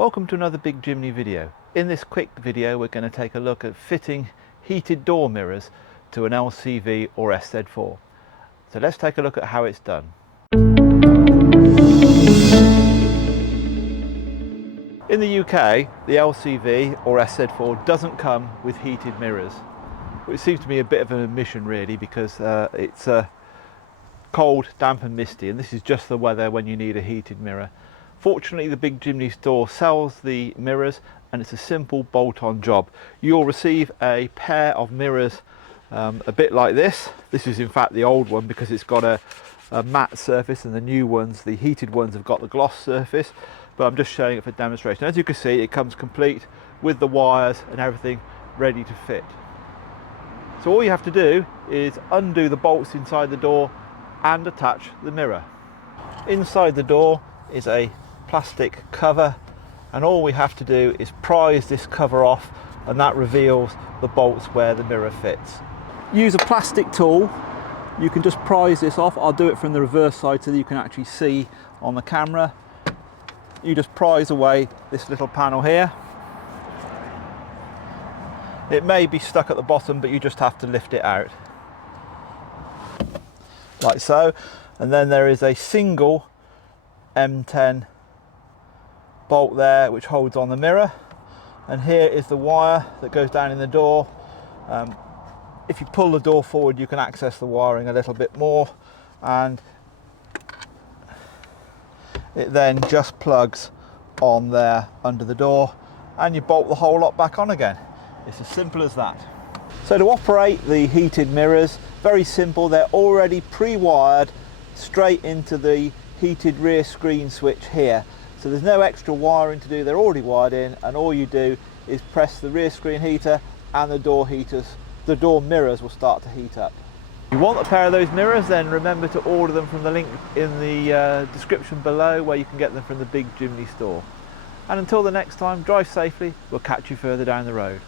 Welcome to another Big Jimny video. In this quick video we're going to take a look at fitting heated door mirrors to an LCV or SZ4. So let's take a look at how it's done. In the UK, the LCV or SZ4 doesn't come with heated mirrors, which seems to be a bit of an omission really, because it's cold, damp and misty, and this is just the weather when you need a heated mirror. Fortunately, the Big Jimny store sells the mirrors and it's a simple bolt-on job. You'll receive a pair of mirrors a bit like this. This is in fact the old one because it's got a matte surface, and the new ones, the heated ones, have got the gloss surface, but I'm just showing it for demonstration. As you can see, it comes complete with the wires and everything ready to fit. So all you have to do is undo the bolts inside the door and attach the mirror. Inside the door is a plastic cover, and all we have to do is prise this cover off, and that reveals the bolts where the mirror fits. Use a plastic tool. You can just prise this off. I'll do it from the reverse side so that you can actually see on the camera. You just prise away this little panel here. It may be stuck at the bottom, but you just have to lift it out like so, and then there is a single M10 bolt there which holds on the mirror, and here is the wire that goes down in the door. If you pull the door forward, you can access the wiring a little bit more, and it then just plugs on there under the door, and you bolt the whole lot back on again. It's as simple as that. So to operate the heated mirrors, very simple. They're already pre-wired straight into the heated rear screen switch here, so there's no extra wiring to do. They're already wired in, and all you do is press the rear screen heater and the door mirrors will start to heat up. If you want a pair of those mirrors, then remember to order them from the link in the description below, where you can get them from the Big Jimny store. And until the next time, drive safely. We'll catch you further down the road.